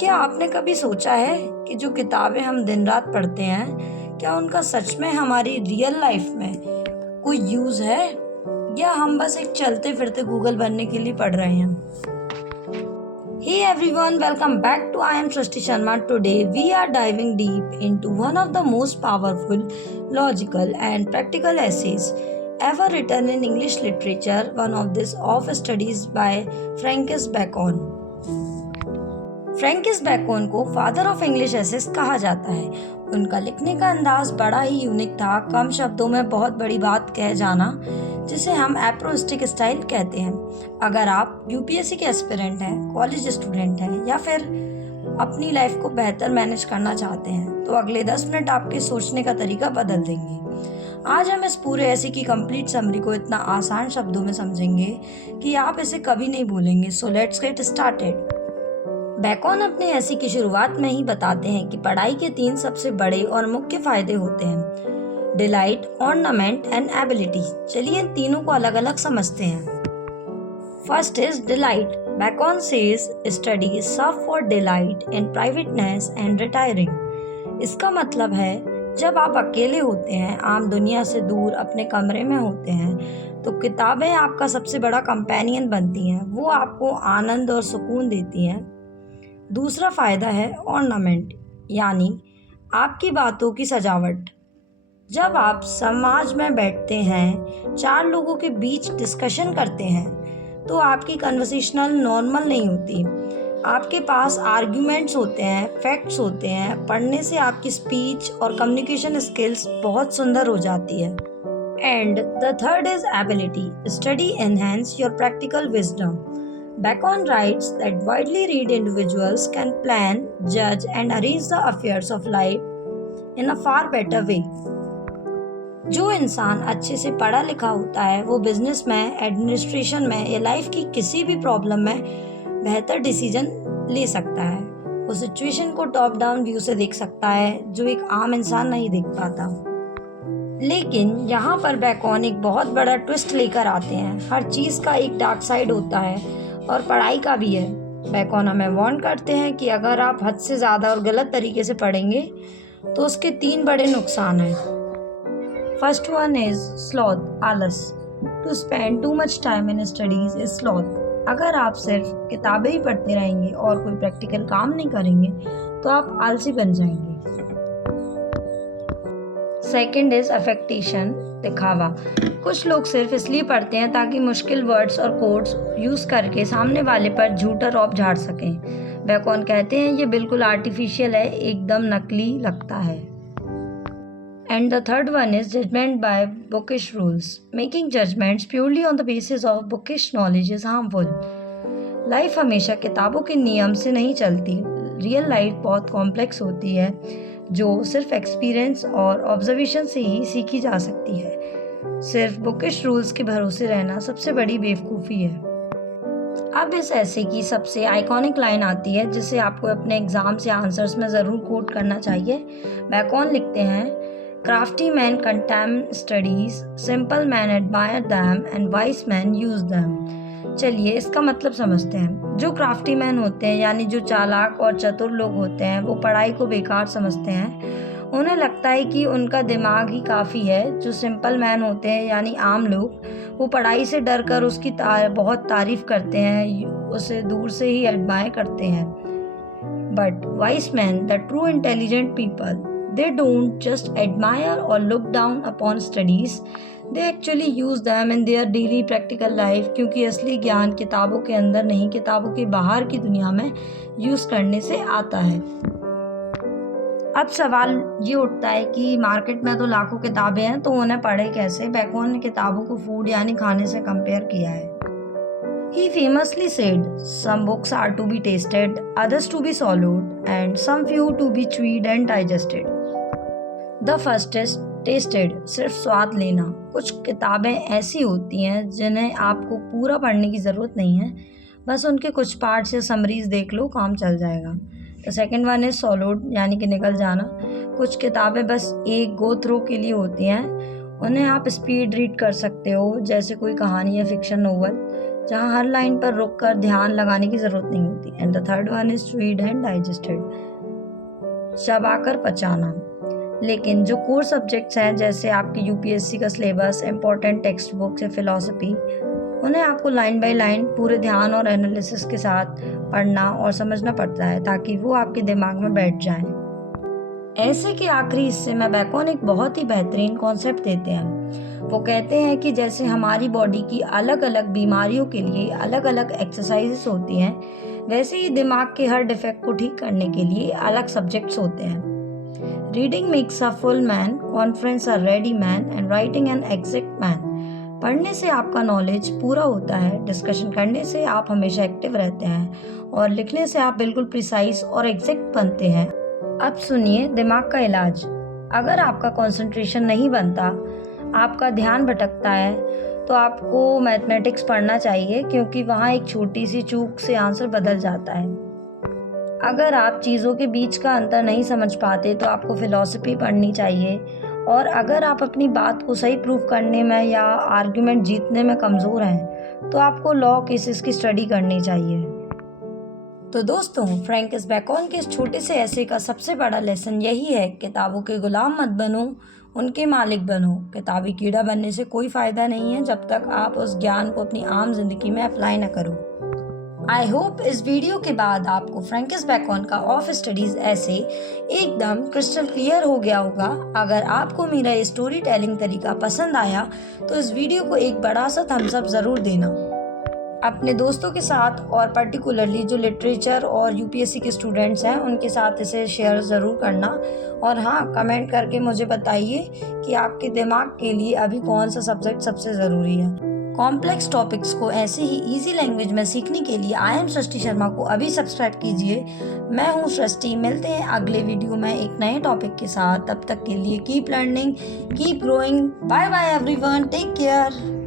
क्या आपने कभी सोचा है कि जो किताबें हम दिन रात पढ़ते हैं, क्या उनका सच में हमारी रियल लाइफ में कोई यूज़ है या हम बस एक चलते फिरते गूगल बनने के लिए पढ़ रहे हैं? Hey everyone, welcome back to I am Srishti Sharma. Today we are diving deep into one of the most powerful, logical and practical essays ever written in English literature, one of this of studies by Francis Bacon. Francis bacon को father of English assess कहा जाता है। उनका लिखने का अंदाज बड़ा ही unique था, कम शब्दों में बहुत बड़ी बात कह जाना, जिसे हम एप्रोस्टिक स्टाइल कहते हैं। अगर आप यूपीएससी के एस्पिरेंट हैं, कॉलेज स्टूडेंट हैं या फिर अपनी लाइफ को बेहतर मैनेज करना चाहते हैं तो अगले 10 मिनट आपके सोचने का तरीका बदल देंगे। आज हम इस पूरे ऐसे की कंप्लीट समरी को इतना आसान शब्दों में समझेंगे कि आप इसे कभी नहीं भूलेंगे। So let's get started. Bacon अपने ऐसी की शुरुआत में ही बताते हैं कि पढ़ाई के 3 सबसे बड़े और मुख्य फायदे होते हैं: डिलाइट, ऑर्नामेंट एंड एबिलिटी। चलिए इन तीनों को अलग अलग समझते हैं। First is delight. Bacon says study serve for delight in privateness and retiring. इसका मतलब है जब आप अकेले होते हैं, आम दुनिया से दूर अपने कमरे में होते हैं, तो किताबें आपका सबसे बड़ा कंपेनियन बनती हैं। वो आपको आनंद और सुकून देती हैं। दूसरा फ़ायदा है ऑर्नामेंट, यानी आपकी बातों की सजावट। जब आप समाज में बैठते हैं, 4 लोगों के बीच डिस्कशन करते हैं, तो आपकी कन्वर्सेशनल नॉर्मल नहीं होती। आपके पास आर्ग्यूमेंट्स होते हैं, फैक्ट्स होते हैं। पढ़ने से आपकी स्पीच और कम्युनिकेशन स्किल्स बहुत सुंदर हो जाती है। And the third is ability. Study enhance your practical wisdom. Bacon writes that widely read individuals can plan, judge, and arrange the affairs of life in a far better way. जो इंसान अच्छे से पढ़ा लिखा होता है वो बिजनेस में, एडमिनिस्ट्रेशन में या लाइफ की किसी भी प्रॉब्लम में बेहतर डिसीजन ले सकता है। वो सिचुएशन को टॉप डाउन व्यू से देख सकता है जो एक आम इंसान नहीं देख पाता। लेकिन यहाँ पर बैकन एक बहुत बड़ा ट्विस्ट लेकर आते हैं। हर चीज़ का एक डार्क साइड होता है और पढ़ाई का भी है। बैकन हमें वार्न करते हैं कि अगर आप हद से ज़्यादा और गलत तरीके से पढ़ेंगे तो उसके 3 बड़े नुकसान हैं। फर्स्ट वन इज स्लॉथ, आलस। To spend too much time in studies is sloth. अगर आप सिर्फ किताबें ही पढ़ते रहेंगे और कोई प्रैक्टिकल काम नहीं करेंगे तो आप आलसी बन जाएंगे। सेकेंड इज अफेक्टेशन, दिखावा। कुछ लोग सिर्फ इसलिए पढ़ते हैं ताकि मुश्किल वर्ड्स और कोड्स यूज़ करके सामने वाले पर झूठा रौब झाड़ सकें। बैकन कहते हैं ये बिल्कुल आर्टिफिशियल है, एकदम नकली लगता है। And the third one is judgement by bookish rules. Making judgements purely on the basis of bookish knowledge is harmful. Life हमेशा किताबों के नियम से नहीं चलती। रियल लाइफ बहुत कॉम्प्लेक्स होती है जो सिर्फ एक्सपीरियंस और ऑब्जर्वेशन से ही सीखी जा सकती है। सिर्फ बुकिश रूल्स के भरोसे रहना सबसे बड़ी बेवकूफ़ी है। अब इस ऐसे की सबसे आइकॉनिक लाइन आती है जिसे आपको अपने एग्जाम से आंसर्स में ज़रूर कोट करना चाहिए। बैकन लिखते हैं, crafty man contempt studies, simple man admire them and vice man use them. चलिए इसका मतलब समझते हैं। जो क्राफ्टी मैन होते हैं, यानी जो चालाक और चतुर लोग होते हैं, वो पढ़ाई को बेकार समझते हैं। उन्हें लगता है कि उनका दिमाग ही काफ़ी है। जो सिंपल मैन होते हैं, यानी आम लोग, वो पढ़ाई से डर कर उसकी बहुत तारीफ करते हैं, उसे दूर से ही एडमायर करते हैं। But vice man, the true intelligent people, they don't just admire or look down upon studies, they actually use them in their daily practical life। क्योंकि असली ज्ञान किताबों के अंदर नहीं, किताबों के बाहर की दुनिया में यूज़ करने से आता है। अब सवाल ये उठता है कि मार्केट में तो लाखों किताबें हैं, तो उन्हें पढ़े कैसे? बैकन ने किताबों को फूड यानी खाने से कंपेयर किया है। He famously said, some books are to be tasted, others to be swallowed, and some few to be chewed and digested. The first is tasted, सिर्फ स्वाद लेना। कुछ किताबें ऐसी होती हैं जिन्हें आपको पूरा पढ़ने की ज़रूरत नहीं है, बस उनके कुछ पार्ट्स या समरीज देख लो, काम चल जाएगा। The second one is swallowed, यानी कि निकल जाना। कुछ किताबें बस एक गो थ्रू के लिए होती हैं, उन्हें आप स्पीड रीड कर सकते हो, जैसे कोई कहानी या फिक्शन नोवेल। जहाँ हर लाइन पर रुक कर ध्यान लगाने की ज़रूरत नहीं होती। And the third one is to read and digested, चबाकर पचाना। लेकिन जो कोर सब्जेक्ट्स हैं जैसे आपकी यूपीएससी का सिलेबस, इम्पोर्टेंट टेक्स्ट बुक्स या फिलॉसफी, उन्हें आपको लाइन बाय लाइन पूरे ध्यान और एनालिसिस के साथ पढ़ना और समझना पड़ता है ताकि वो आपके दिमाग में बैठ जाएं। ऐसे के आखिरी हिस्से में बैकॉन एक बहुत ही बेहतरीन कॉन्सेप्ट देते हैं। वो कहते हैं कि जैसे हमारी बॉडी की अलग अलग बीमारियों के लिए अलग अलग एक्सरसाइजेस होती हैं, वैसे ही दिमाग के हर डिफेक्ट को ठीक करने के लिए अलग सब्जेक्ट्स होते हैं। Reading makes a full man, conference a ready man and writing an exact man. पढ़ने से आपका नॉलेज पूरा होता है, डिस्कशन करने से आप हमेशा एक्टिव रहते हैं और लिखने से आप बिल्कुल प्रिसाइज और एग्जैक्ट बनते हैं। अब सुनिए दिमाग का इलाज। अगर आपका कंसंट्रेशन नहीं बनता, आपका ध्यान भटकता है, तो आपको मैथमेटिक्स पढ़ना चाहिए क्योंकि वहाँ एक छोटी सी चूक से आंसर बदल जाता है। अगर आप चीज़ों के बीच का अंतर नहीं समझ पाते तो आपको फिलॉसफी पढ़नी चाहिए। और अगर आप अपनी बात को सही प्रूव करने में या आर्ग्यूमेंट जीतने में कमज़ोर हैं तो आपको लॉ केसेस की स्टडी करनी चाहिए। तो दोस्तों, फ्रैंकिस बैकॉन के इस छोटे से ऐसे का सबसे बड़ा लेसन यही है, किताबों के गुलाम मत बनो, उनके मालिक बनो। किताबी कीड़ा बनने से कोई फ़ायदा नहीं है जब तक आप उस ज्ञान को अपनी आम जिंदगी में अप्लाई न करो। आई होप इस वीडियो के बाद आपको फ्रैंकिस बैकॉन का ऑफ स्टडीज ऐसे एकदम क्रिस्टल क्लियर हो गया होगा। अगर आपको मेरा ये स्टोरी टेलिंग तरीका पसंद आया तो इस वीडियो को एक बड़ा सा थम्स अप ज़रूर देना। अपने दोस्तों के साथ और पर्टिकुलरली जो लिटरेचर और यूपीएससी के स्टूडेंट्स हैं उनके साथ इसे शेयर ज़रूर करना। और हाँ, कमेंट करके मुझे बताइए कि आपके दिमाग के लिए अभी कौन सा सब्जेक्ट सबसे ज़रूरी है। कॉम्प्लेक्स टॉपिक्स को ऐसे ही इजी लैंग्वेज में सीखने के लिए आई एम सृष्टि शर्मा को अभी सब्सक्राइब कीजिए। मैं हूँ सृष्टि, मिलते हैं अगले वीडियो में एक नए टॉपिक के साथ। तब तक के लिए keep learning, keep growing. Bye bye everyone, take care.